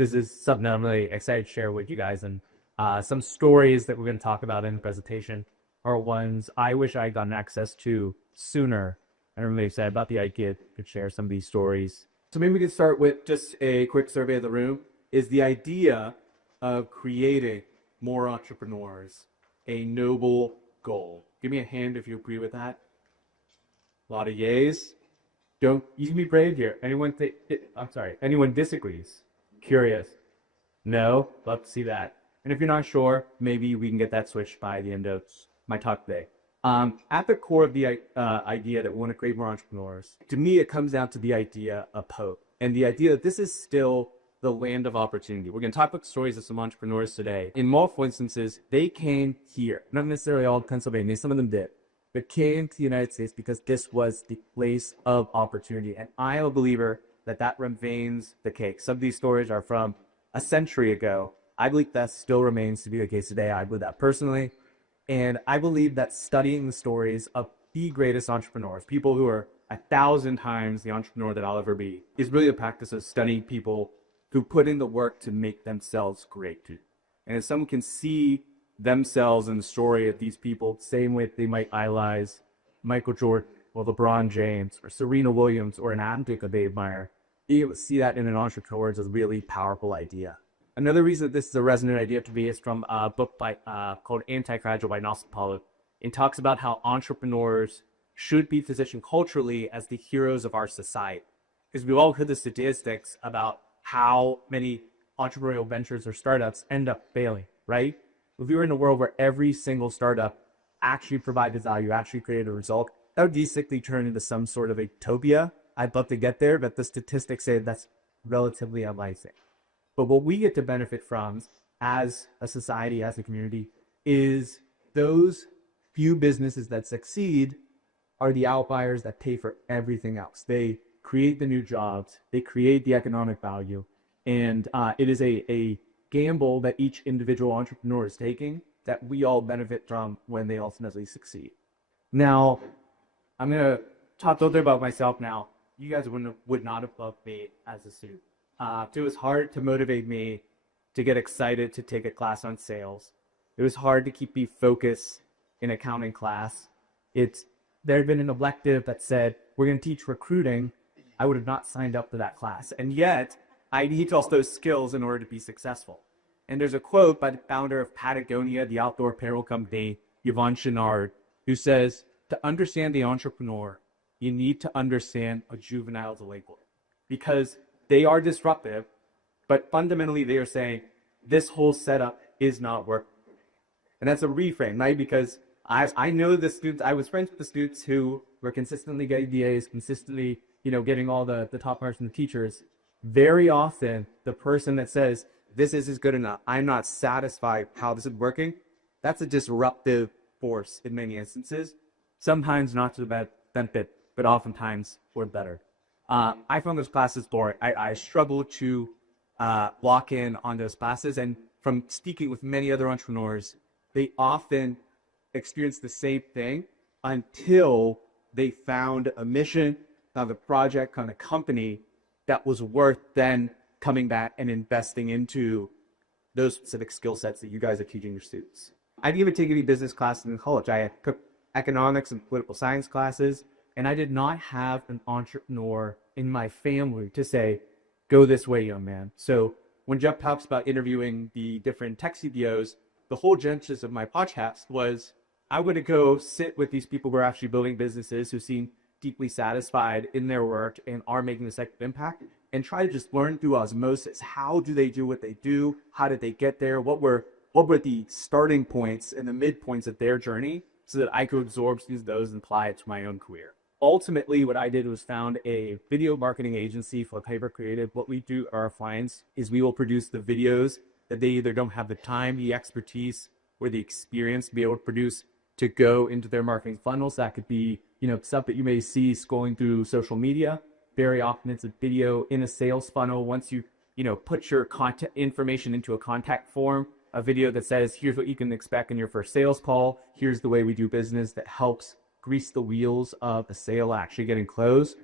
this is something that I'm really excited to share with you guys. And some stories that we're going to talk about in the presentation are ones I wish I had gotten access to sooner. And I'm really excited about the idea to share some of these stories. So maybe we can start with just a quick survey of the room. Is the idea of creating more entrepreneurs a noble goal? Give me a hand if you agree with that. A lot of yays. You can be brave here. Anyone disagrees? Curious? No? Love to see that. And if you're not sure, maybe we can get that switched by the end of my talk today. At the core of the idea that we want to create more entrepreneurs, to me, it comes down to the idea of hope and the idea that this is still the land of opportunity. We're going to talk about stories of some entrepreneurs today. In multiple instances, they came here, not necessarily all Pennsylvania, some of them did, but came to the United States because this was the place of opportunity. And I am a believer that that remains the case. Some of these stories are from a century ago. I believe that still remains to be the case today. I believe that personally. And I believe that studying the stories of the greatest entrepreneurs, people who are 1,000 times the entrepreneur that I'll ever be, is really the practice of studying people who put in the work to make themselves great. And if someone can see themselves in the story of these people, same way they might idolize Michael Jordan or LeBron James or Serena Williams or an athlete of Dave Meyer, being able to see that in an entrepreneur is a really powerful idea. Another reason that this is a resonant idea to me is from a book called Anti-Fragile by Nelson Pollock. It talks about how entrepreneurs should be positioned culturally as the heroes of our society. Because we've all heard the statistics about how many entrepreneurial ventures or startups end up failing, right? If we were in a world where every single startup actually provided value, actually created a result, that would basically turn into some sort of utopia. I'd love to get there, but the statistics say that's relatively unlikely. But what we get to benefit from as a society, as a community, is those few businesses that succeed are the outliers that pay for everything else. They create the new jobs, they create the economic value, and it is a gamble that each individual entrepreneur is taking that we all benefit from when they ultimately succeed. Now, I'm going to talk a little bit about myself now. You guys would not have loved me as a student. It was hard to motivate me to get excited to take a class on sales. It was hard to keep me focused in accounting class. There had been an elective that said, we're going to teach recruiting. I would have not signed up for that class. And yet, I need all those skills in order to be successful. And there's a quote by the founder of Patagonia, the outdoor apparel company, Yvon Chouinard, who says, to understand the entrepreneur, you need to understand a juvenile delinquent. Because they are disruptive, but fundamentally they are saying, this whole setup is not working. And that's a reframe, right? Because I know the students, I was friends with the students who were consistently getting DAs, consistently, getting all the top marks from the teachers. Very often, the person that says, this isn't good enough, I'm not satisfied how this is working, that's a disruptive force in many instances. Sometimes not to the benefit, but oftentimes for better. I found those classes boring. I struggled to lock in on those classes. And from speaking with many other entrepreneurs, they often experience the same thing until they found a mission, found a project, found a company that was worth then coming back and investing into those specific skill sets that you guys are teaching your students. I didn't even take any business classes in college. I took economics and political science classes, and I did not have an entrepreneur in my family to say, go this way, young man. So when Jeff talks about interviewing the different tech CEOs, the whole genesis of my podcast was I would go sit with these people who are actually building businesses who seem deeply satisfied in their work and are making this type of impact, and try to just learn through osmosis. How do they do what they do? How did they get there? What were the starting points and the midpoints of their journey so that I could absorb those and apply it to my own career? Ultimately, what I did was found a video marketing agency for Hyper Creative. What we do, our clients, is we will produce the videos that they either don't have the time, the expertise, or the experience to be able to produce to go into their marketing funnels. That could be, stuff that you may see scrolling through social media. Very often it's a video in a sales funnel. Once you, put your contact information into a contact form, a video that says, here's what you can expect in your first sales call. Here's the way we do business that helps grease the wheels of a sale actually getting closed.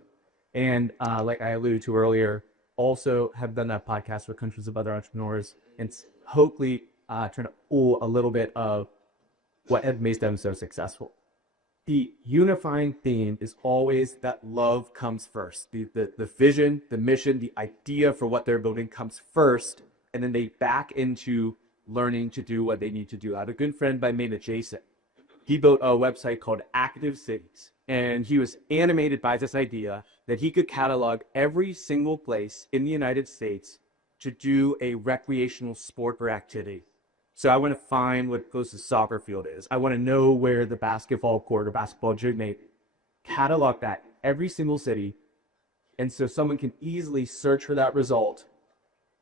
And like I alluded to earlier, also have done that podcast with hundreds of other entrepreneurs and hopefully trying to pull a little bit of what has made them so successful. The unifying theme is always that love comes first. The vision, the mission, the idea for what they're building comes first, and then they back into learning to do what they need to do. I had a good friend by name of Jason. He built a website called Active Cities, and he was animated by this idea that he could catalog every single place in the United States to do a recreational sport or activity. So I want to find what the closest soccer field is. I want to know where the basketball court or basketball gym may catalog that every single city. And so someone can easily search for that result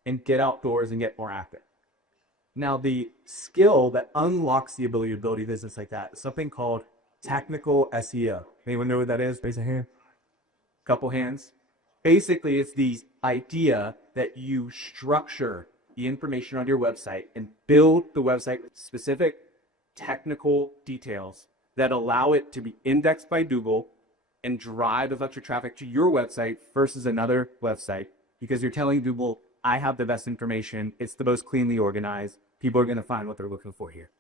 and get outdoors and get more active. Now, the skill that unlocks the ability to build a business like that is something called technical SEO. Anyone know what that is? Raise a hand. Couple hands. Basically, it's the idea that you structure the information on your website and build the website with specific technical details that allow it to be indexed by Google and drive the extra traffic to your website versus another website, because you're telling Google, I have the best information, it's the most cleanly organized, people are going to find what they're looking for here.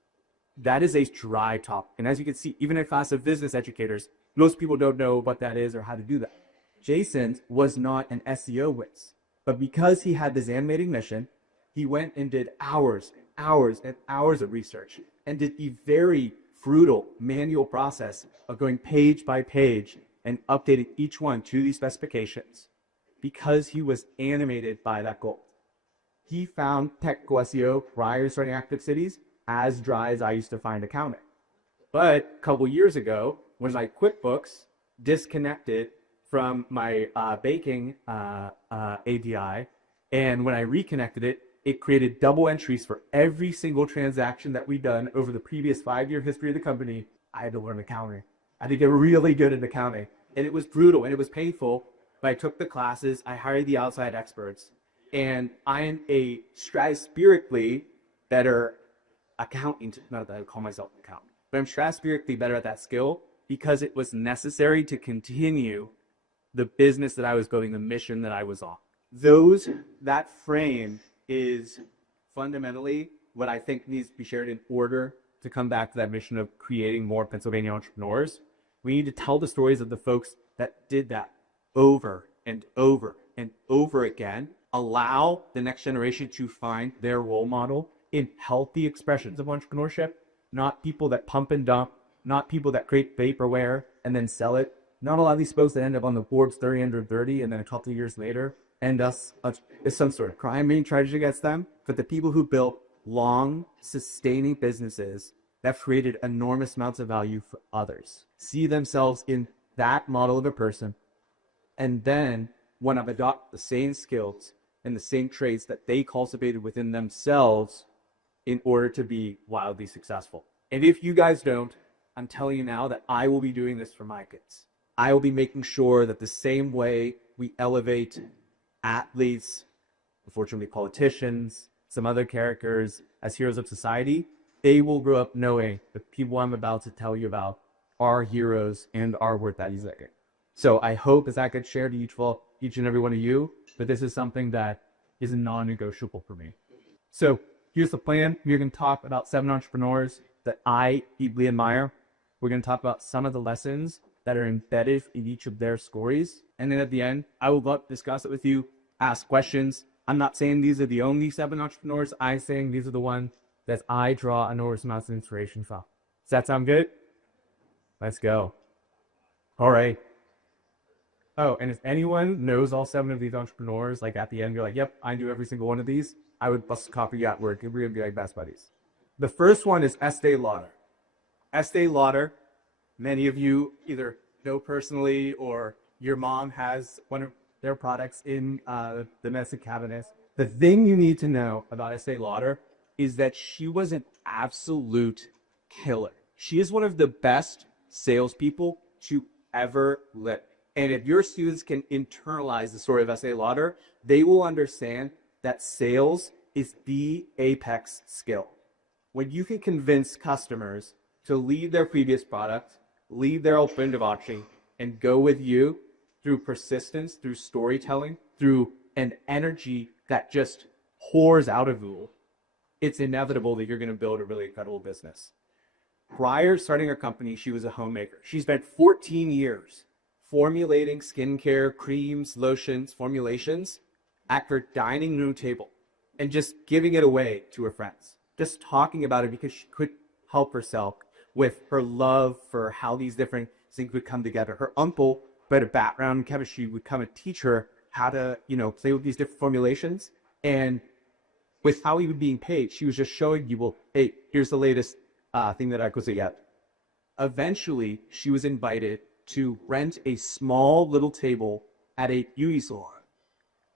That is a dry topic. And as you can see, even in a class of business educators, most people don't know what that is or how to do that. Jason was not an SEO whiz, but because he had this animating mission, he went and did hours and hours and hours of research and did the very brutal manual process of going page by page and updating each one to these specifications because he was animated by that goal. He found technical SEO prior to starting Active Cities as dry as I used to find accounting. But a couple years ago, when my QuickBooks disconnected from my baking API, and when I reconnected it, it created double entries for every single transaction that we'd done over the previous 5-year history of the company. I had to learn accounting. I had to get really good at accounting. And it was brutal and it was painful, but I took the classes, I hired the outside experts, and I am a stratospherically better accountant. Not that I call myself an accountant, but I'm stratospherically better at that skill because it was necessary to continue the business that I was building, the mission that I was on. That frame is fundamentally what I think needs to be shared in order to come back to that mission of creating more Pennsylvania entrepreneurs. We need to tell the stories of the folks that did that over and over and over again. Allow the next generation to find their role model in healthy expressions of entrepreneurship, not people that pump and dump, not people that create vaporware and then sell it. Not a lot of these folks that end up on the Forbes 30 under 30 and then a couple of years later end us is some sort of crime being charged against them. But the people who built long, sustaining businesses that created enormous amounts of value for others see themselves in that model of a person and then want to adopt the same skills and the same traits that they cultivated within themselves in order to be wildly successful. And if you guys don't, I'm telling you now that I will be doing this for my kids. I will be making sure that the same way we elevate athletes, unfortunately politicians, some other characters as heroes of society, they will grow up knowing the people I'm about to tell you about are heroes and are worth that executive. So I hope as I could share to each and every one of you, that this is something that is non-negotiable for me. So here's the plan. We're going to talk about 7 entrepreneurs that I deeply admire. We're going to talk about some of the lessons that are embedded in each of their stories. And then at the end, I will love to discuss it with you, ask questions. I'm not saying these are the only 7 entrepreneurs. I'm saying these are the ones that I draw enormous amounts of inspiration from. Does that sound good? Let's go. All right. Oh, and if anyone knows all 7 of these entrepreneurs, like at the end, you're like, yep, I do every single one of these, I would bust a coffee at work. We're going to be like best buddies. The first one is Estee Lauder. Estee Lauder, many of you either know personally or your mom has one of their products in the domestic cabinets. The thing you need to know about Estee Lauder is that she was an absolute killer. She is one of the best salespeople to ever live. And if your students can internalize the story of Estee Lauder, they will understand that sales is the apex skill. When you can convince customers to leave their previous product, leave their old friend of option, and go with you through persistence, through storytelling, through and energy that just pours out of you, it's inevitable that you're going to build a really incredible business. Prior to starting her company, she was a homemaker. She spent 14 years formulating skincare, creams, lotions, formulations at her dining room table and just giving it away to her friends. Just talking about it because she couldn't help herself with her love for how these different things would come together. Her uncle, who had a background in chemistry, would come and teach her how to, play with these different formulations. And with how he was being paid, she was just showing you, well, hey, here's the latest thing that I could say yet. Eventually, she was invited to rent a small little table at a beauty salon.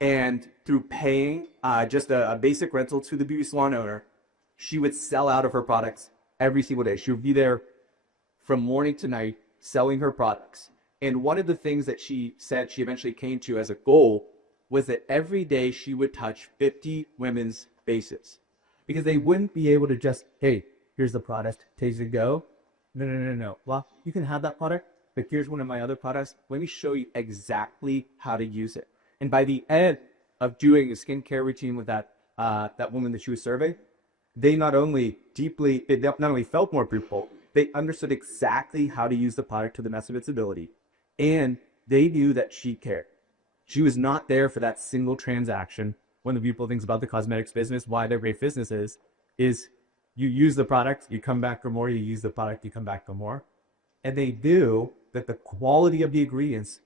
And through paying just a basic rental to the beauty salon owner, she would sell out of her products every single day. She would be there from morning to night selling her products. And one of the things that she said she eventually came to as a goal was that every day she would touch 50 women's faces, because they wouldn't be able to just, hey, here's the product, taste and go. No. Well, you can have that product, but here's one of my other products. Let me show you exactly how to use it. And by the end of doing a skincare routine with that woman that she was serving, they not only felt more beautiful, they understood exactly how to use the product to the best of its ability. And they knew that she cared. She was not there for that single transaction. One of the beautiful things about the cosmetics business, why they're great businesses, is you use the product, you come back for more, you use the product, you come back for more. And they knew that the quality of the ingredients,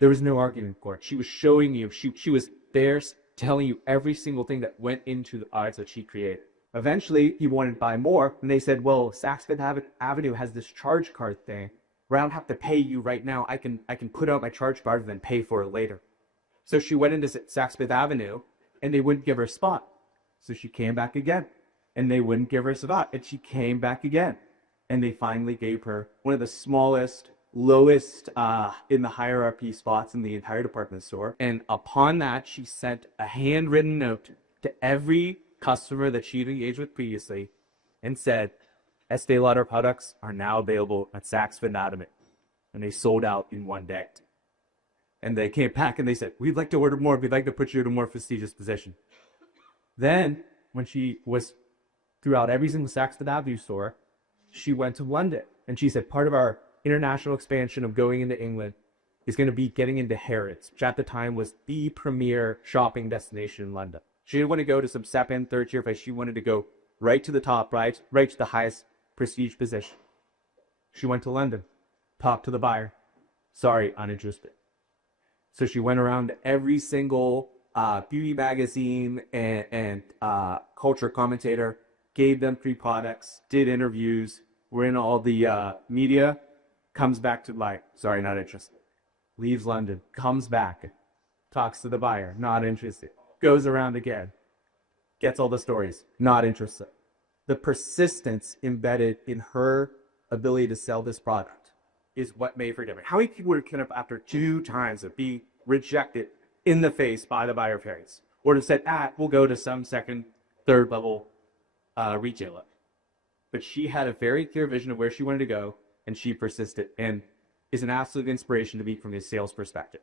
there was no argument for it. She was showing you, she was there telling you every single thing that went into the products that she created. Eventually, he wanted to buy more, and they said, well, Saks Fifth Avenue has this charge card thing where I don't have to pay you right now. I can put out my charge card and then pay for it later. So she went into Saks Fifth Avenue, and they wouldn't give her a spot. So she came back again, and they wouldn't give her a spot, and she came back again. And they finally gave her one of the smallest, lowest in the hierarchy spots in the entire department store. And upon that, she sent a handwritten note to every customer that she'd engaged with previously and said, Estee Lauder products are now available at Saks Fifth Avenue. And they sold out in one day. And they came back and they said, we'd like to order more. We'd like to put you in a more prestigious position. Then, when she was throughout every single Saks Fifth Avenue store, she went to London. And she said, part of our international expansion of going into England is going to be getting into Harrods, which at the time was the premier shopping destination in London. She didn't want to go to some second, third tier place. She wanted to go right to the top, right to the highest prestige position. She went to London, talked to the buyer. Sorry, uninterested. So she went around to every single beauty magazine and culture commentator, gave them free products, did interviews, were in all the media, comes back to like, sorry, not interested. Leaves London, comes back, talks to the buyer, not interested. Goes around again, gets all the stories, not interested. The persistence embedded in her ability to sell this product is what made her different. How many people would have come up after 2 times of being rejected in the face by the buyer parents, or to said, we'll go to some second, third level retailer? But she had a very clear vision of where she wanted to go, and she persisted, and is an absolute inspiration to me from a sales perspective.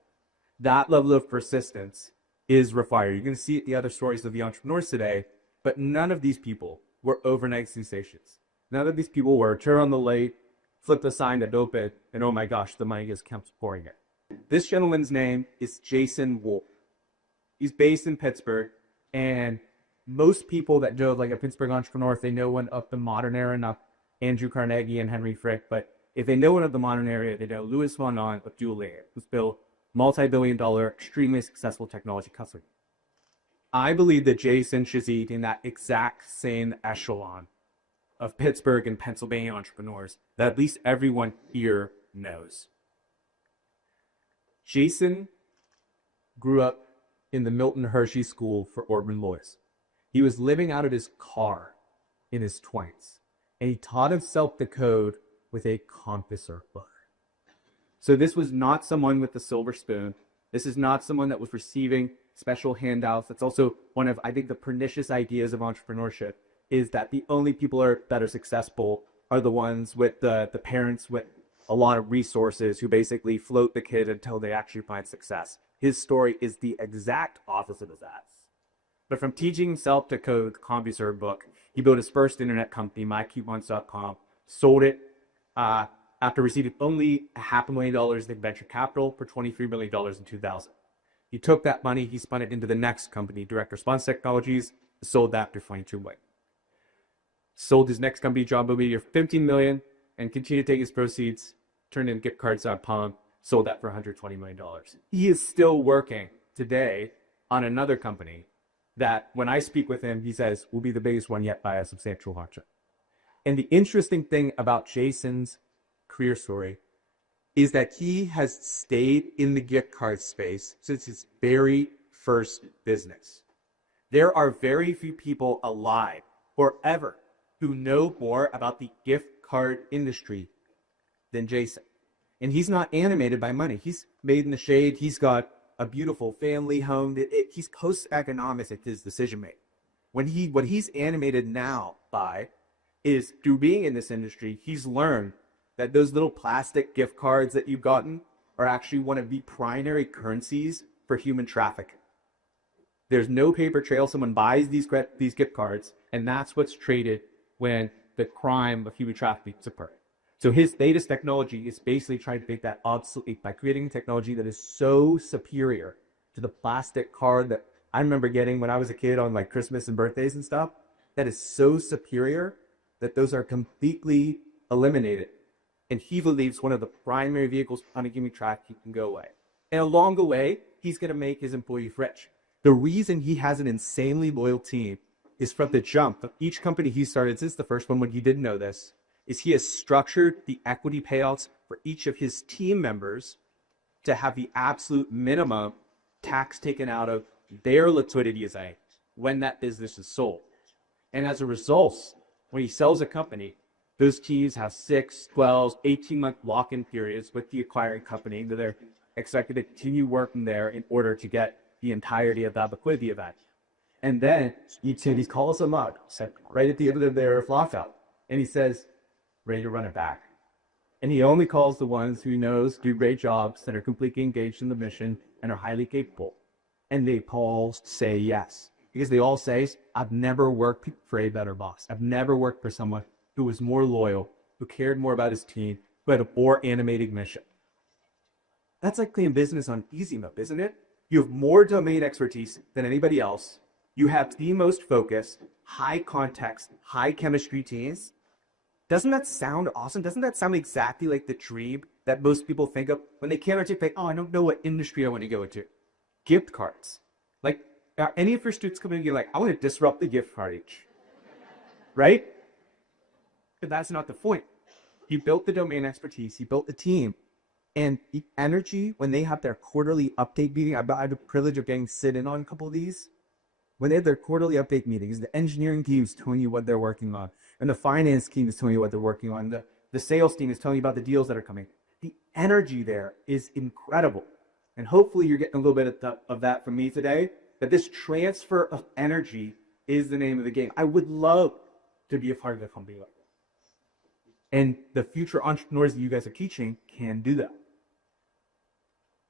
That level of persistence is required. You're going to see it in the other stories of the entrepreneurs today, but none of these people were overnight sensations. None of these people were turn on the light, flip the sign that opened, and oh my gosh, the money just kept pouring in. This gentleman's name is Jason Wolf. He's based in Pittsburgh, and most people that know like a Pittsburgh entrepreneur, if they know one of the modern era, not Andrew Carnegie and Henry Frick, but if they know one of the modern era, they know Louis Von Ahn of Julian, who's built multi-billion-dollar, extremely successful technology company. I believe that Jason should eat in that exact same echelon of Pittsburgh and Pennsylvania entrepreneurs that at least everyone here knows. Jason grew up in the Milton Hershey School for Urban Lawyers. He was living out of his car in his 20s, and he taught himself the code with a compass or book. So this was not someone with the silver spoon. This is not someone that was receiving special handouts. That's also one of, I think, the pernicious ideas of entrepreneurship, is that the only people that are successful are the ones with the parents with a lot of resources who basically float the kid until they actually find success. his story is the exact opposite of that. But from teaching himself to code the CompuServe book, he built his first internet company, mycoupons.com, sold it after receiving only $500,000 in venture capital for $23 million in 2000. He took that money, he spun it into the next company, Direct Response Technologies, sold that for $22 million. Sold his next company, Jumbo Media, for $15 million, and continued to take his proceeds, turned in giftcards.com, sold that for $120 million. He is still working today on another company that when I speak with him, he says will be the biggest one yet by a substantial margin. And the interesting thing about Jason's career story is that he has stayed in the gift card space since his very first business. There are very few people alive or ever who know more about the gift card industry than Jason. And he's not animated by money. He's made in the shade. He's got a beautiful family home. He's post-economics at his decision making. What he's animated now by is through being in this industry, he's learned that those little plastic gift cards that you've gotten are actually one of the primary currencies for human trafficking. There's no paper trail. Someone buys these gift cards, and that's what's traded when the crime of human trafficking is occurring. So his latest technology is basically trying to make that obsolete by creating technology that is so superior to the plastic card that I remember getting when I was a kid on like Christmas and birthdays and stuff, that is so superior that those are completely eliminated. And he believes one of the primary vehicles on a human trafficking can go away. And along the way, he's going to make his employees rich. The reason he has an insanely loyal team is from the jump of each company he started since the first one when he didn't know this, is he has structured the equity payouts for each of his team members to have the absolute minimum tax taken out of their liquidity as when that business is sold. And as a result, when he sells a company, those teams have 6, 12, 18-month lock-in periods with the acquiring company that they're expected to continue working there in order to get the entirety of that liquidity event. And then he calls them up right at the end of their lockout, and he says, ready to run it back. And he only calls the ones who he knows do great jobs, that are completely engaged in the mission, and are highly capable. And they all say yes. Because they all say, I've never worked for a better boss. I've never worked for someone who was more loyal, who cared more about his team, who had a more animating mission. That's like playing business on easy mode, isn't it? You have more domain expertise than anybody else. You have the most focused, high context, high chemistry teams. Doesn't that sound awesome? Doesn't that sound exactly like the dream that most people think of when they can't articulate, I don't know what industry I want to go into? Gift cards. Like, are any of your students coming in and you're like, I want to disrupt the gift card age. Right? But that's not the point. You built the domain expertise, you built the team, and the energy when they have their quarterly update meeting. I had the privilege of getting sit in on a couple of these. When they have their quarterly update meetings, the engineering team is telling you what they're working on, and the finance team is telling you what they're working on. The sales team is telling you about the deals that are coming. The energy there is incredible. And hopefully you're getting a little bit of that from me today, that this transfer of energy is the name of the game. I would love to be a part of a company like that. And the future entrepreneurs that you guys are teaching can do that.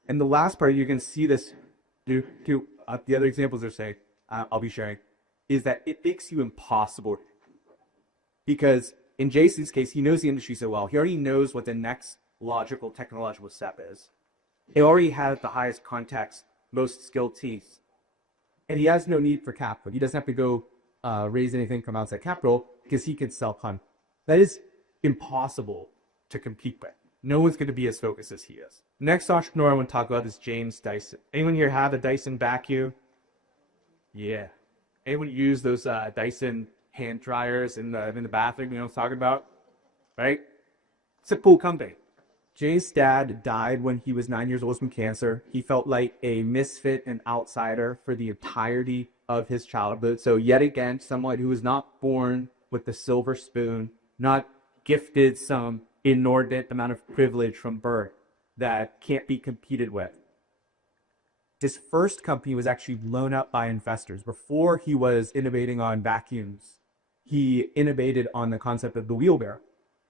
And the last part, you can see this, the other examples are saying, I'll be sharing, is that it makes you impossible. Because in Jason's case, he knows the industry so well. He already knows what the next logical technological step is. He already has the highest context, most skilled teams. And he has no need for capital. He doesn't have to go raise anything from outside capital because he can self-fund. That is impossible to compete with. No one's going to be as focused as he is. Next entrepreneur I want to talk about is James Dyson. Anyone here have a Dyson vacuum? Yeah. Anyone use those Dyson hand dryers in the bathroom? You know what I'm talking about? Right? It's a cool company. Jay's dad died when he was 9 years old from cancer. He felt like a misfit and outsider for the entirety of his childhood. So yet again, someone who was not born with the silver spoon, not gifted some inordinate amount of privilege from birth that can't be competed with. His first company was actually blown up by investors. Before he was innovating on vacuums, he innovated on the concept of the wheelbarrow.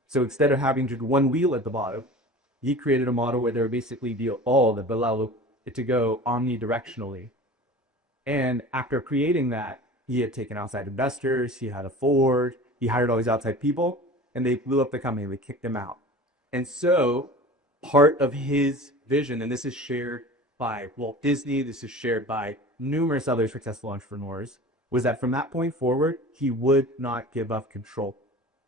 So instead of having just one wheel at the bottom, he created a model where they would basically deal all the below it to go omnidirectionally. And after creating that, he had taken outside investors, he had a Ford, he hired all these outside people, and they blew up the company. They kicked him out. And so part of his vision, and this is shared by Walt Disney, this is shared by numerous other successful entrepreneurs, was that from that point forward, he would not give up control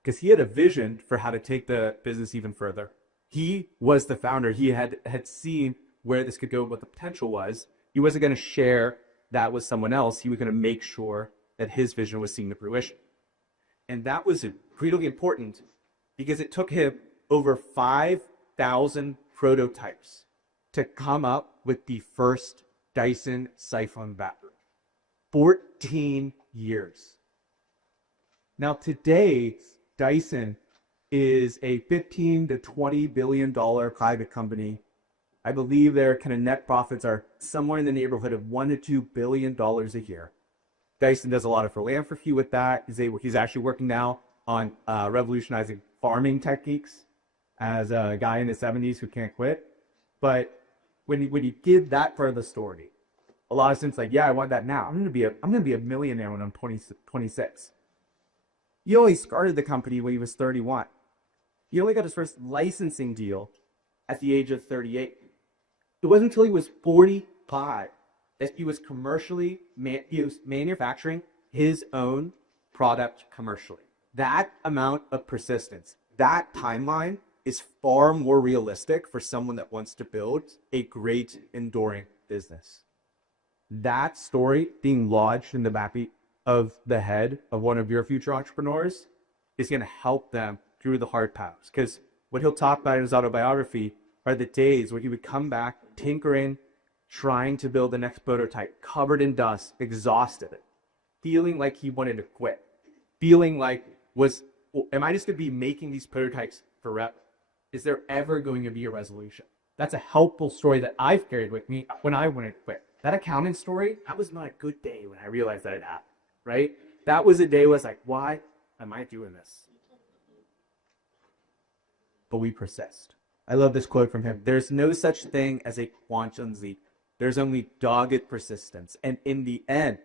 because he had a vision for how to take the business even further. He was the founder. He had seen where this could go, what the potential was. He wasn't going to share that with someone else. He was going to make sure that his vision was seen to fruition. And that was critically important because it took him over 5,000 prototypes to come up with the first Dyson siphon bathroom. 14 years. Now today, Dyson is a $15 to $20 billion private company. I believe their kind of net profits are somewhere in the neighborhood of $1 to $2 billion a year. Dyson does a lot of philanthropy with that. He's actually working now on revolutionizing farming techniques as a guy in his 70s who can't quit. But when you give that part of the story, a lot of students like, yeah, I want that now. I'm gonna be a millionaire when I'm 26. He only started the company when he was 31. He only got his first licensing deal at the age of 38. It wasn't until he was 45 that he was manufacturing his own product commercially. That amount of persistence, that timeline is far more realistic for someone that wants to build a great, enduring business. That story being lodged in the back of the head of one of your future entrepreneurs is going to help them through the hard paths. Because what he'll talk about in his autobiography are the days where he would come back tinkering, trying to build the next prototype, covered in dust, exhausted, feeling like he wanted to quit, feeling like, am I just going to be making these prototypes forever? Is there ever going to be a resolution? That's a helpful story that I've carried with me when I wanted to quit. That accounting story, that was not a good day when I realized that it happened, right? That was a day where I was like, why am I doing this? But we persist. I love this quote from him. There's no such thing as a quantum leap. There's only dogged persistence. And in the end,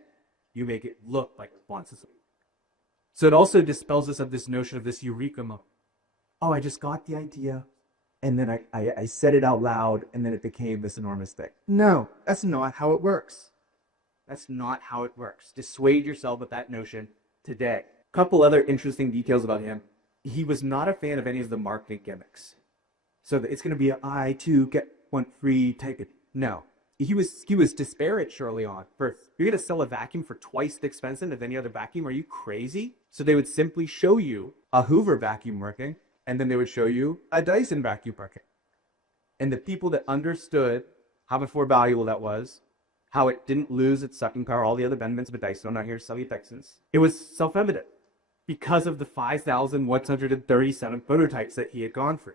you make it look like a quantum leap. So it also dispels us of this notion of this eureka moment. Oh, I just got the idea. And then I said it out loud, and then it became this enormous thing. No, that's not how it works. That's not how it works. Dissuade yourself of that notion today. A couple other interesting details about him. He was not a fan of any of the marketing gimmicks. So it's going to be an I too get one free type of. No. He was disparaged early on. You're going to sell a vacuum for twice the expense of any other vacuum? Are you crazy? So they would simply show you a Hoover vacuum working, and then they would show you a Dyson vacuum working. And the people that understood how much more valuable that was, how it didn't lose its sucking power, all the other benefits of a Dyson, I'm not here to sell you Dysons. It was self-evident because of the 5,137 prototypes that he had gone through.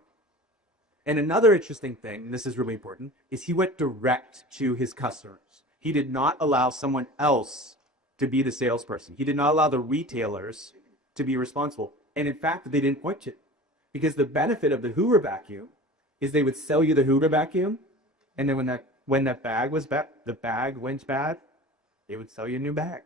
And another interesting thing, and this is really important, is he went direct to his customers. He did not allow someone else to be the salesperson. He did not allow the retailers to be responsible. And in fact, they didn't want to. Because the benefit of the Hoover vacuum is they would sell you the Hoover vacuum, and then when that bag was bad, the bag went bad, they would sell you a new bag.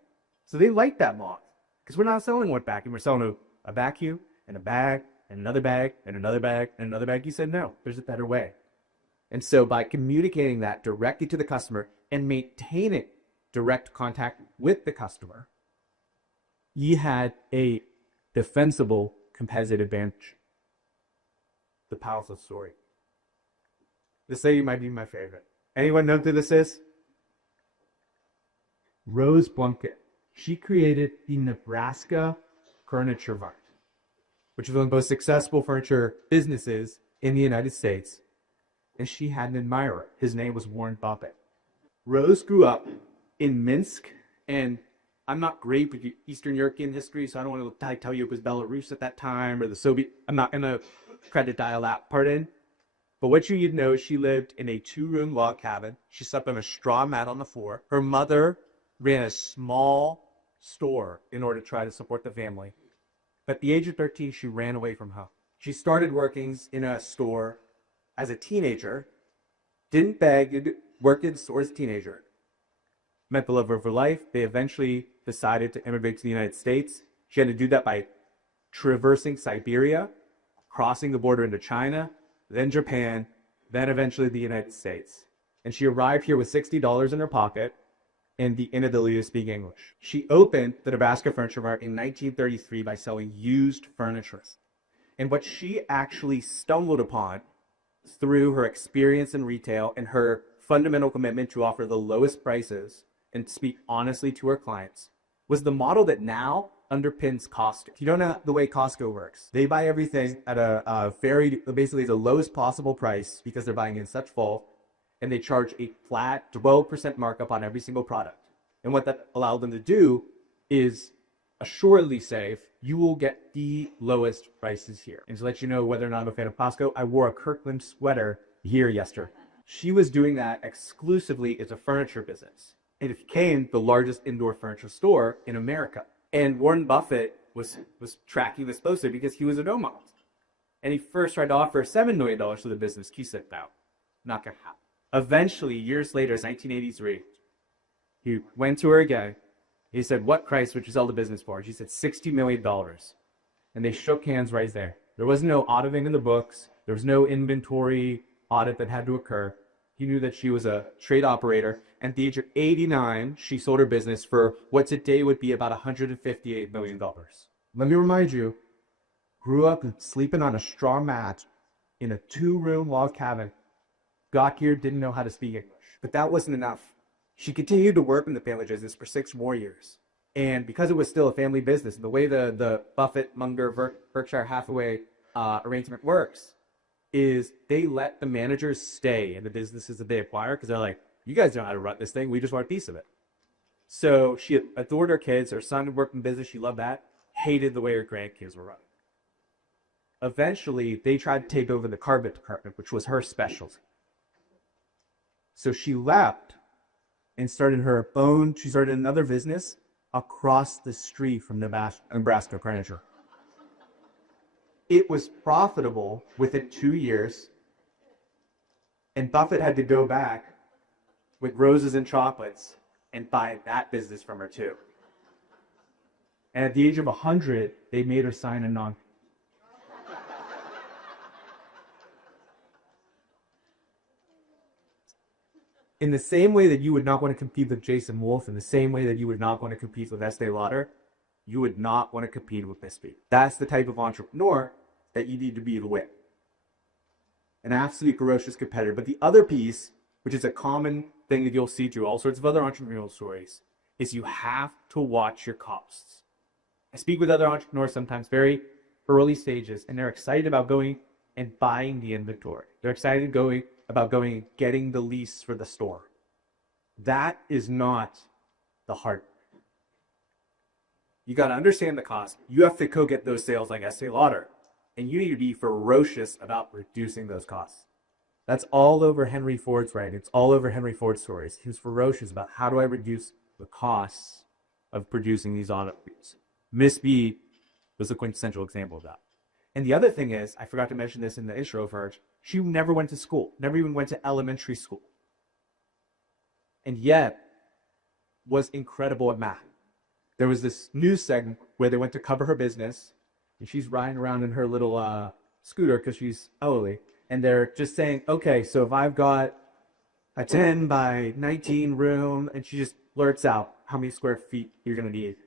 So they liked that model. Because we're not selling one vacuum, we're selling a vacuum and a bag and another bag and another bag and another bag. He said, no, there's a better way. And so by communicating that directly to the customer and maintaining direct contact with the customer, he had a defensible competitive advantage. The powerful story. This lady might be my favorite. Anyone know who this is? Rose Blunkett. She created the Nebraska Furniture Mart, which is one of the most successful furniture businesses in the United States. And she had an admirer. His name was Warren Buffett. Rose grew up in Minsk, and I'm not great with Eastern European history, so I don't want to tell you it was Belarus at that time or the Soviet. I'm not going to try to dial that part in. But what you'd know is she lived in a 2-room log cabin. She slept on a straw mat on the floor. Her mother ran a small store in order to try to support the family. But at the age of 13, she ran away from home. She started working in a store as a teenager, didn't beg, worked in stores as a teenager. Met the love of her life. They eventually decided to immigrate to the United States. She had to do that by traversing Siberia, crossing the border into China, then Japan, then eventually the United States. And she arrived here with $60 in her pocket and the inability to speak English. She opened the Nebraska Furniture Mart in 1933 by selling used furniture. And what she actually stumbled upon through her experience in retail and her fundamental commitment to offer the lowest prices and speak honestly to her clients was the model that now underpins Costco. If you don't know the way Costco works, they buy everything at basically the lowest possible price because they're buying in such bulk, and they charge a flat 12% markup on every single product. And what that allowed them to do is assuredly say, you will get the lowest prices here. And to let you know whether or not I'm a fan of Costco, I wore a Kirkland sweater here yesterday. She was doing that exclusively as a furniture business. And it became the largest indoor furniture store in America. And Warren Buffett was tracking this closely because he was a nomad. And he first tried to offer $7 million to the business. He said, no, not going to happen. Eventually, years later, it's 1983, he went to her again. He said, what price would you sell the business for? She said, $60 million. And they shook hands right there. There was no auditing in the books. There was no inventory audit that had to occur. He knew that she was a trade operator. And at the age of 89, she sold her business for what today would be about $158 million. Let me remind you, grew up sleeping on a straw mat in a 2-room log cabin. Got here, didn't know how to speak English. But that wasn't enough. She continued to work in the family business for 6 more years. And because it was still a family business, the way the Buffett, Munger, Berkshire Hathaway arrangement works is they let the managers stay in the businesses that they acquire because they're like, you guys know how to run this thing. We just want a piece of it. So she adored her kids. Her son worked in business. She loved that. Hated the way her grandkids were running. Eventually, they tried to take over the carpet department, which was her specialty. So she left and started her own. She started another business across the street from Nebraska Furniture. It was profitable within 2 years, and Buffett had to go back with roses and chocolates and buy that business from her too. And at the age of 100, they made her sign a non. In the same way that you would not want to compete with Jason Wolf, in the same way that you would not want to compete with Estee Lauder, you would not want to compete with Miss B. That's the type of entrepreneur that you need to be to win. An absolutely ferocious competitor. But the other piece, which is a common thing that you'll see through all sorts of other entrepreneurial stories, is you have to watch your costs. I speak with other entrepreneurs sometimes very early stages, and they're excited about going and buying the inventory. They're excited about going and getting the lease for the store. That is not the hard part. You got to understand the cost. You have to go get those sales like Estee Lauder. And you need to be ferocious about reducing those costs. That's all over Henry Ford's writing. It's all over Henry Ford's stories. He was ferocious about how do I reduce the costs of producing these automobiles. Miss B was a quintessential example of that. And the other thing is, I forgot to mention this in the intro of her, she never went to school, never even went to elementary school. And yet was incredible at math. There was this news segment where they went to cover her business, and she's riding around in her little scooter because she's elderly. And they're just saying, okay, so if I've got a 10 by 19 room, and she just blurts out how many square feet you're going to need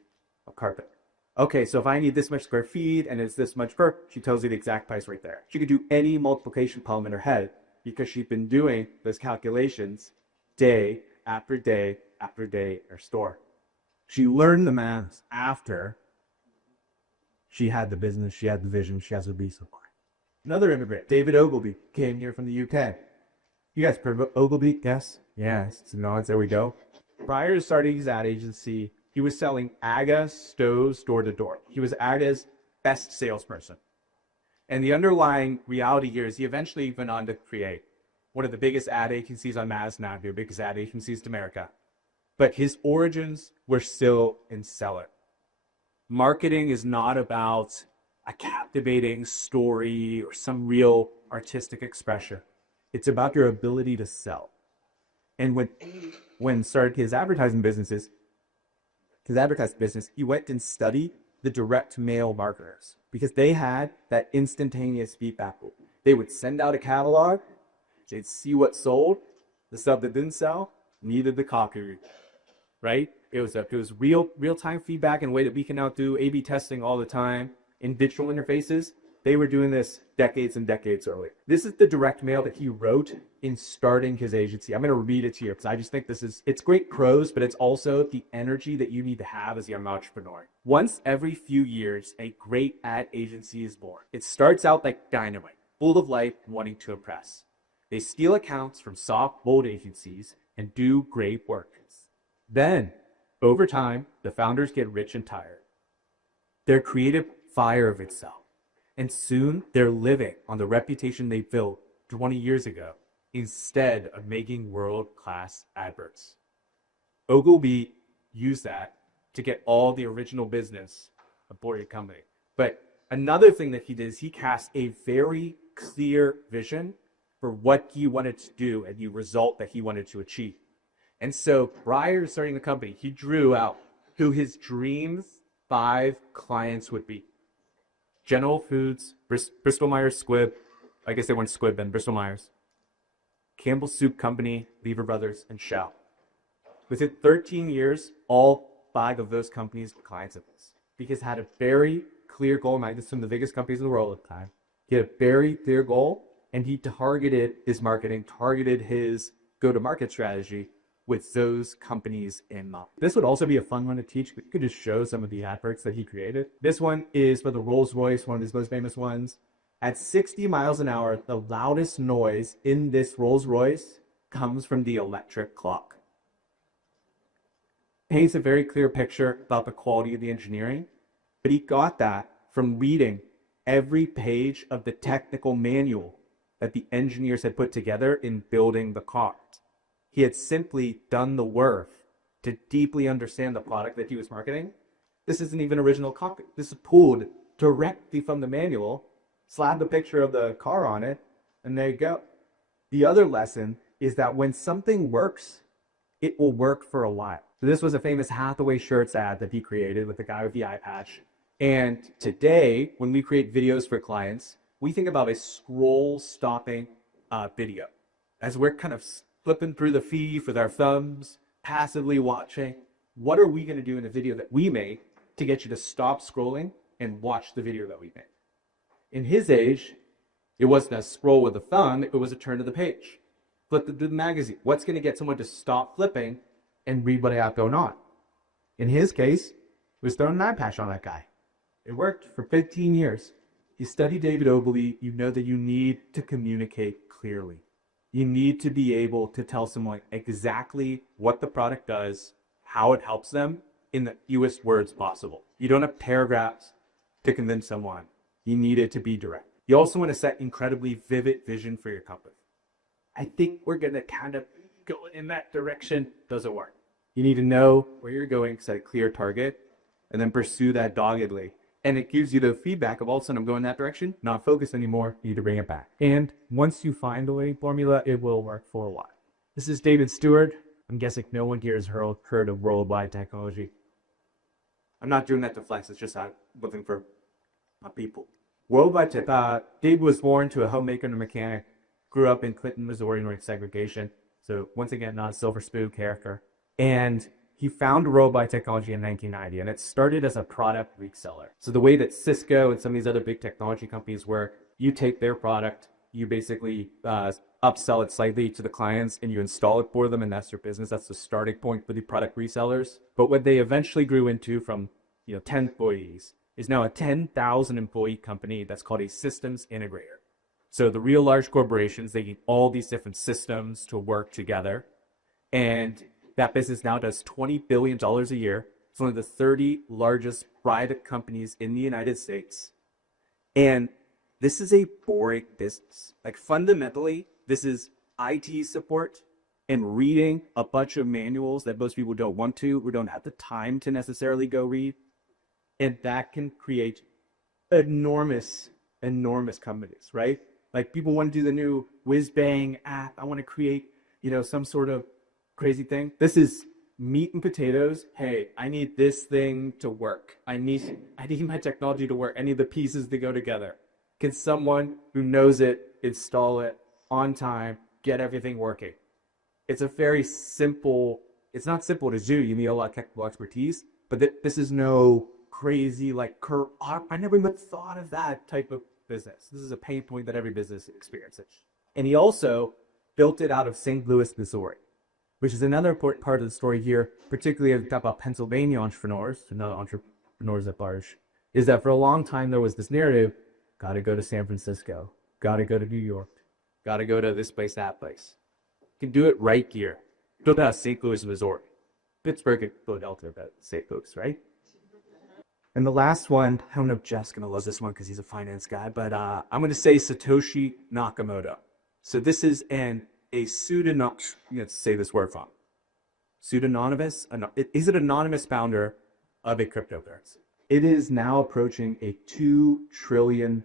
of carpet. Okay, so if I need this much square feet and it's this much per, she tells you the exact price right there. She could do any multiplication problem in her head because she'd been doing those calculations day after day after day in her store. She learned the math after she had the business, she had the vision, she has a B supply. Another immigrant, David Ogilvy, came here from the UK. You guys heard of Ogilvy? Yes? Yes. So no, there we go. Prior to starting his ad agency, he was selling AGA stoves door to door. He was AGA's best salesperson. And the underlying reality here is he eventually went on to create one of the biggest ad agencies on Madison Avenue, biggest ad agencies to America. But his origins were still in selling. Marketing is not about a captivating story or some real artistic expression. It's about your ability to sell. And when started his advertising business, he went and studied the direct mail marketers because they had that instantaneous feedback loop. They would send out a catalog, they'd see what sold, the stuff that didn't sell needed the copy, right? It was real time feedback in a way that we can now do A/B testing all the time in digital interfaces. They were doing this decades and decades earlier. This is the direct mail that he wrote in starting his agency. I'm going to read it to you because I just think it's great prose, but it's also the energy that you need to have as a young entrepreneur. Once every few years, a great ad agency is born. It starts out like dynamite, full of life, wanting to impress. They steal accounts from soft, bold agencies and do great work. Then, over time, the founders get rich and tired. Their creative fire of itself. And soon, they're living on the reputation they built 20 years ago instead of making world-class adverts. Ogilvy used that to get all the original business aboard your company. But another thing that he did is he cast a very clear vision for what he wanted to do and the result that he wanted to achieve. And so prior to starting the company, he drew out who his dreams 5 clients would be. General Foods, Bristol Myers Squibb, I guess they weren't Squibb then, Bristol Myers, Campbell Soup Company, Lever Brothers, and Shell. Within 13 years, all 5 of those companies were clients of his because had a very clear goal. This is from the biggest companies in the world at the time. He had a very clear goal, and he targeted his marketing, targeted his go-to-market strategy with those companies in mind. This would also be a fun one to teach. You could just show some of the adverts that he created. This one is for the Rolls-Royce, one of his most famous ones. At 60 miles an hour, the loudest noise in this Rolls-Royce comes from the electric clock. Paints a very clear picture about the quality of the engineering, but he got that from reading every page of the technical manual that the engineers had put together in building the car. He had simply done the work to deeply understand the product that he was marketing. This isn't even original copy. This is pulled directly from the manual, slap the picture of the car on it, and there you go. The other lesson is that when something works, it will work for a while. So this was a famous Hathaway shirts ad that he created with the guy with the eye patch. And today, when we create videos for clients, we think about a scroll-stopping video. As we're kind of flipping through the feed with our thumbs, passively watching, what are we going to do in a video that we make to get you to stop scrolling and watch the video that we made? In his age, it wasn't a scroll with a thumb, it was a turn to the page. Flip through the magazine. What's going to get someone to stop flipping and read what I have going on? In his case, it was throwing an eye patch on that guy. It worked for 15 years. You study David Ogilvy, you know that you need to communicate clearly. You need to be able to tell someone exactly what the product does, how it helps them in the fewest words possible. You don't have paragraphs to convince someone. You need it to be direct. You also want to set incredibly vivid vision for your company. I think we're going to kind of go in that direction. Doesn't work. You need to know where you're going, set a clear target, and then pursue that doggedly. And it gives you the feedback of all of a sudden I'm going that direction, not focused anymore, you need to bring it back. And once you find the winning formula, it will work for a while. This is David Stewart. I'm guessing no one here has heard of worldwide technology. I'm not doing that to flex, it's just I'm looking for my people. Worldwide tech, Dave was born to a homemaker and a mechanic, grew up in Clinton, Missouri during segregation. So once again, not a silver spoon character. And he founded Worldwide Technology in 1990, and it started as a product reseller. So the way that Cisco and some of these other big technology companies work, you take their product, you basically upsell it slightly to the clients, and you install it for them, and that's their business. That's the starting point for the product resellers. But what they eventually grew into from 10 employees is now a 10,000 employee company that's called a systems integrator. So the real large corporations, they need all these different systems to work together. And that business now does $20 billion a year. It's one of the 30 largest private companies in the United States. And this is a boring business. Like fundamentally, this is IT support and reading a bunch of manuals that most people don't want to or don't have the time to necessarily go read. And that can create enormous companies, right? Like people want to do the new whiz bang app. I want to create, some sort of crazy thing. This is meat and potatoes. Hey, I need this thing to work. I need my technology to work. I need the pieces to go together. Can someone who knows it install it on time, get everything working? It's a very simple, it's not simple to do. You need a lot of technical expertise, but this is no crazy, like, I never even thought of that type of business. This is a pain point that every business experiences. And he also built it out of St. Louis, Missouri, which is another important part of the story here, particularly if you talk about Pennsylvania entrepreneurs, another entrepreneurs at large, is that for a long time there was this narrative, got to go to San Francisco, got to go to New York, got to go to this place, that place. You can do it right here. Built out of St. Louis, Missouri. Pittsburgh and Philadelphia, but St. Louis, right? And the last one, I don't know if Jeff's going to love this one because he's a finance guy, but I'm going to say Satoshi Nakamoto. So this is a pseudonymous, let's say this word wrong. Pseudonymous? Is it anonymous founder of a cryptocurrency? It is now approaching a $2 trillion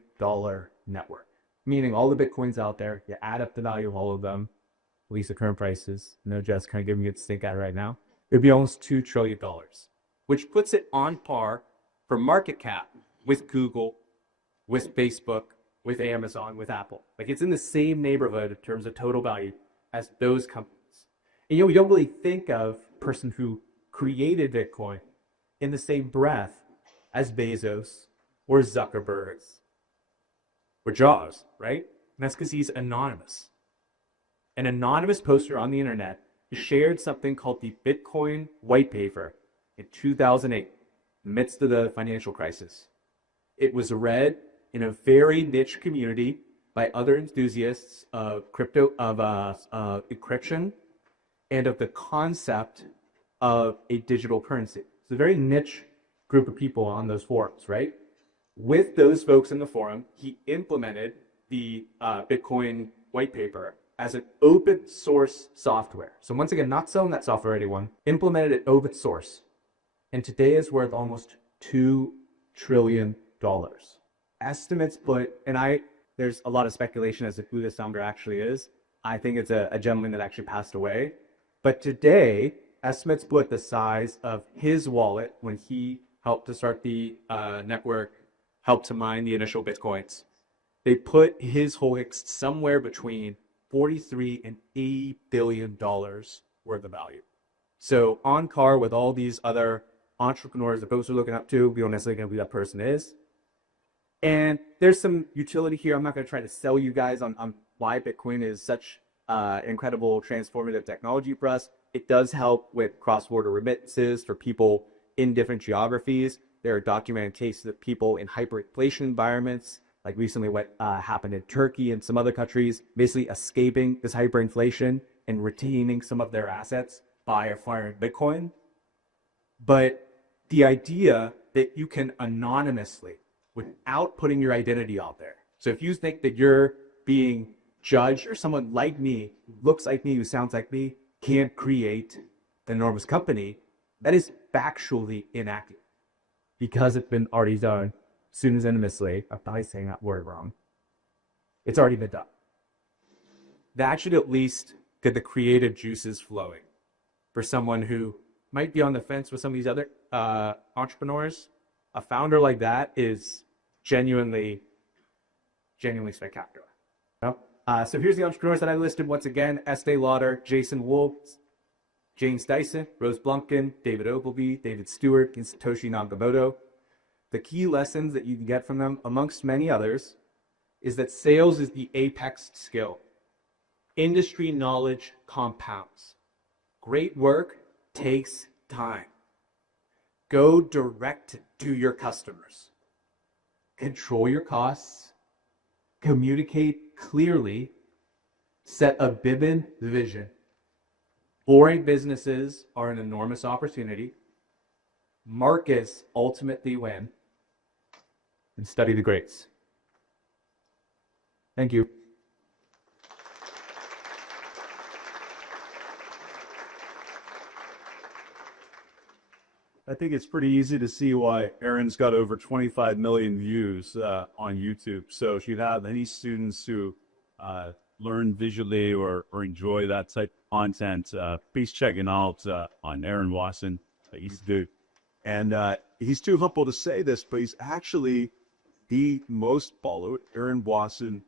network, meaning all the Bitcoins out there, you add up the value of all of them, at least the current prices. No, Jeff's kind of giving me a stink at it right now. It'd be almost $2 trillion, which puts it on par for market cap with Google, with Facebook, with Amazon, with Apple. Like, it's in the same neighborhood in terms of total value as those companies. And you don't really think of the person who created Bitcoin in the same breath as Bezos or Zuckerberg's or Jaws, right? And that's because he's anonymous. An anonymous poster on the internet shared something called the Bitcoin white paper in 2008, midst of the financial crisis. It was read in a very niche community by other enthusiasts of crypto, of encryption, and of the concept of a digital currency. It's a very niche group of people on those forums, right? With those folks in the forum, he implemented the Bitcoin white paper as an open source software. So once again, not selling that software to anyone, implemented it open source. And today is worth almost $2 trillion. Estimates put, and there's a lot of speculation as to who this founder actually is. I think it's a gentleman that actually passed away. But today, estimates put the size of his wallet when he helped to start the network, helped to mine the initial Bitcoins. They put his holdings somewhere between 43 and $80 billion worth of value. So on par with all these other entrepreneurs that folks are looking up to. We don't necessarily know who that person is. And there's some utility here. I'm not going to try to sell you guys on why Bitcoin is such incredible transformative technology for us. It does help with cross-border remittances for people in different geographies. There are documented cases of people in hyperinflation environments, like recently what happened in Turkey and some other countries, basically escaping this hyperinflation and retaining some of their assets by acquiring Bitcoin. But the idea that you can anonymously, without putting your identity out there. So if you think that you're being judged, or someone like me, who looks like me, who sounds like me, can't create an enormous company, that is factually inaccurate because it's been already done pseudonymously. I'm probably saying that word wrong. It's already been done. That should at least get the creative juices flowing for someone who might be on the fence with some of these other entrepreneurs. A founder like that is genuinely spectacular. So here's the entrepreneurs that I listed once again: Estee Lauder, Jason Wolf, James Dyson, Rose Blumkin, David Ogilvy, David Stewart, and Satoshi Nakamoto. The key lessons that you can get from them, amongst many others, is that sales is the apex skill. Industry knowledge compounds. Great work takes time. Go direct to your customers. Control your costs. Communicate clearly. Set a vivid vision. Boring businesses are an enormous opportunity. Markets ultimately win. And study the greats. Thank you. I think it's pretty easy to see why Erin's got over 25 million views on YouTube. So if you have any students who learn visually or enjoy that type of content, please check it out on Aaron Watson. He's the, and he's too humble to say this, but he's actually the most followed Aaron Watson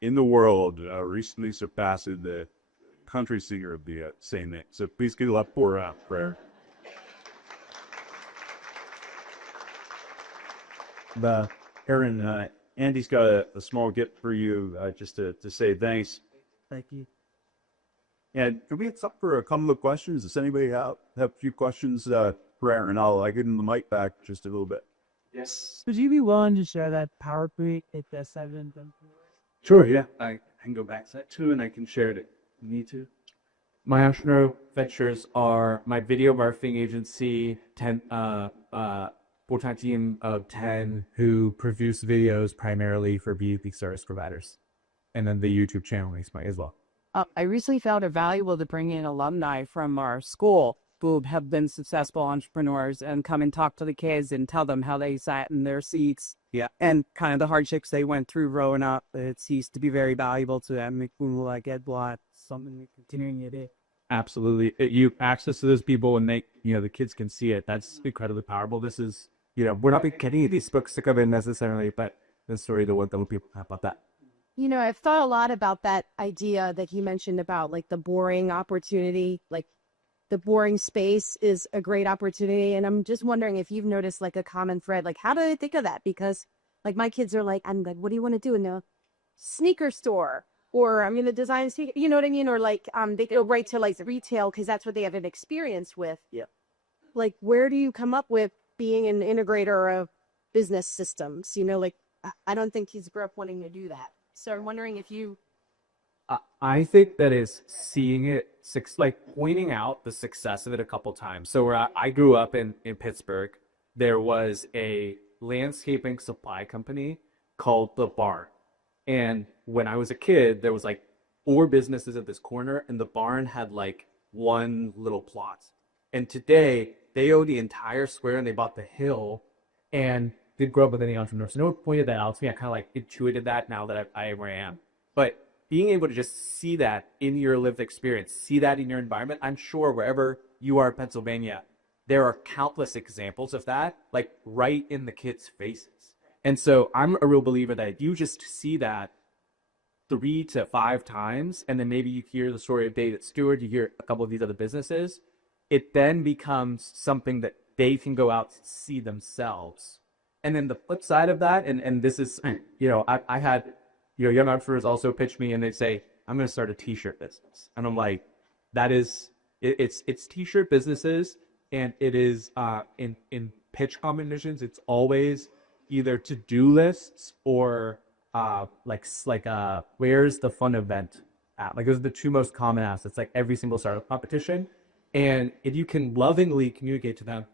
in the world, recently surpassing the country singer of the same name. So please give it up for Aaron. Aaron, Andy's got a small gift for you, just to say thanks. Thank you. And can we get up for a couple of questions? Does anybody have a few questions for Aaron? I'll give him the mic back just a little bit. Yes. Would you be willing to share that PowerPoint at the 7th? Sure, yeah. I can go back to that too, and I can share it if you need to. My Astro Ventures are my video marketing agency, full-time team of 10 Who produce videos primarily for B2B service providers. And then the YouTube channel makes money as well. I recently found it valuable to bring in alumni from our school who have been successful entrepreneurs and come and talk to the kids and tell them how they sat in their seats. Yeah. And kind of the hardships they went through growing up. It seems to be very valuable to them. Like Edblot, something we're continuing to do. Absolutely. You access to those people and they, the kids can see it. That's incredibly powerful. This is, we're not getting these books to come in necessarily, but the story, the what people have about that. I've thought a lot about that idea that he mentioned about like the boring opportunity, like the boring space is a great opportunity. And I'm just wondering if you've noticed like a common thread, like how do I think of that? Because like my kids are like, I'm like, what do you want to do in the sneaker store? Or I'm going to design a sneaker, you know what I mean? Or like they go right to like the retail because that's what they have an experience with. Yeah. Like where do you come up with being an integrator of business systems? Like I don't think kids grew up wanting to do that. So I'm wondering if you... I think that is seeing it, like pointing out the success of it a couple times. So where I grew up in Pittsburgh, there was a landscaping supply company called The Barn. And when I was a kid, there was like 4 businesses at this corner and The Barn had like one little plot. And today they own the entire square and they bought the hill and did grow up with any entrepreneurs. So no one pointed that out to me. I kind of like intuited that now that I am where I am. But being able to just see that in your lived experience, see that in your environment, I'm sure wherever you are in Pennsylvania, there are countless examples of that, like right in the kids' faces. And so I'm a real believer that if you just see that 3 to 5 times, and then maybe you hear the story of David Stewart, you hear a couple of these other businesses, it then becomes something that they can go out and see themselves. And then the flip side of that, and this is, I had, young entrepreneurs also pitch me and they say, I'm going to start a t-shirt business. And I'm like, that is, it's t-shirt businesses. And it is, in pitch competitions, it's always either to-do lists or, where's the fun event at? Like those are the 2 most common asks. It's like every single startup competition. And if you can lovingly communicate to them,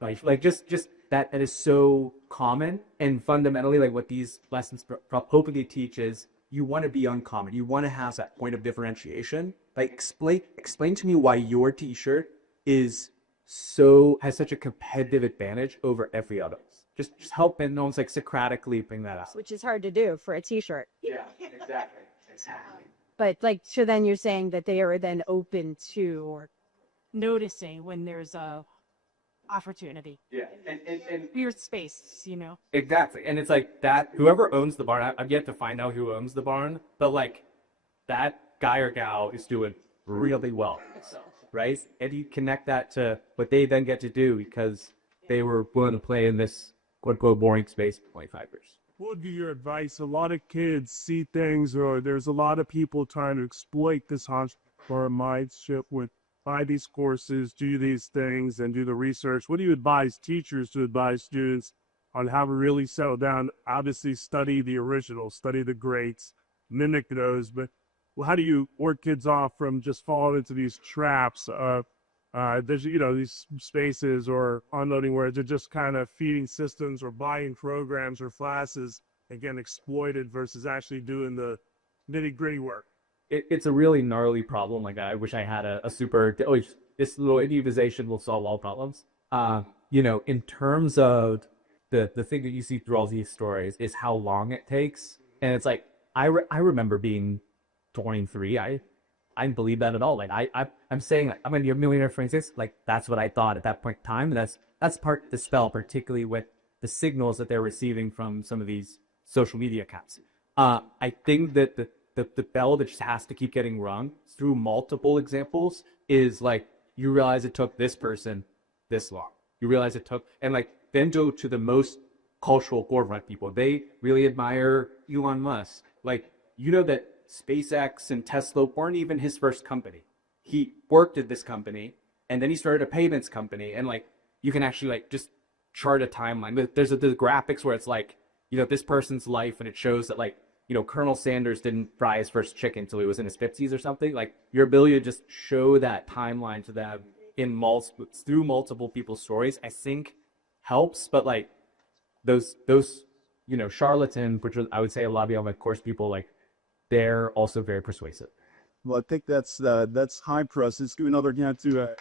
like just that is so common and fundamentally like what these lessons hopefully teach is you want to be uncommon. You want to have that point of differentiation. Like explain to me why your t-shirt has such a competitive advantage over every other. Just help and almost like Socratically bring that out. Which is hard to do for a t-shirt. Yeah, exactly. But like, so then you're saying that they are then open to or noticing when there's a opportunity. Yeah, and Weird space, exactly. And it's like that, whoever owns the barn, I've yet to find out who owns the barn, but like that guy or gal is doing really well, right? And you connect that to what they then get to do because they were willing to play in this quote-unquote boring space for 25 years. What would be your advice? A lot of kids see things, or there's a lot of people trying to exploit this entrepreneur mindset with buy these courses, do these things, and do the research. What do you advise teachers to advise students on how to really settle down? Obviously, study the originals, study the greats, mimic those, but how do you work kids off from just falling into these traps of there's these spaces or unloading where they're just kind of feeding systems or buying programs or classes and getting exploited versus actually doing the nitty-gritty work? It's a really gnarly problem. Like I wish I had a super, this little individualization will solve all problems. In terms of the thing that you see through all these stories is how long it takes. And it's like, I remember being 23. I didn't believe that at all. Like I'm saying like, I'm gonna be a millionaire for instance. Like that's what I thought at that point in time. And that's part dispel, particularly with the signals that they're receiving from some of these social media accounts. I think that the bell that just has to keep getting rung through multiple examples is like you realize it took this person this long. You realize it took, and like then go to the most cultural forefront people. They really admire Elon Musk. Like, you know that SpaceX and Tesla weren't even his first company. He worked at this company and then he started a payments company. And like, you can actually like just chart a timeline. There's the graphics where it's like, you know, this person's life, and it shows that like, you know, Colonel Sanders didn't fry his first chicken until he was in his 50s or something. Like, your ability to just show that timeline to them in through multiple people's stories, I think helps. But like those you know, charlatan, which I would say a lot of the course people, like they're also very persuasive. Well, I think that's high for us. Let's give another hand to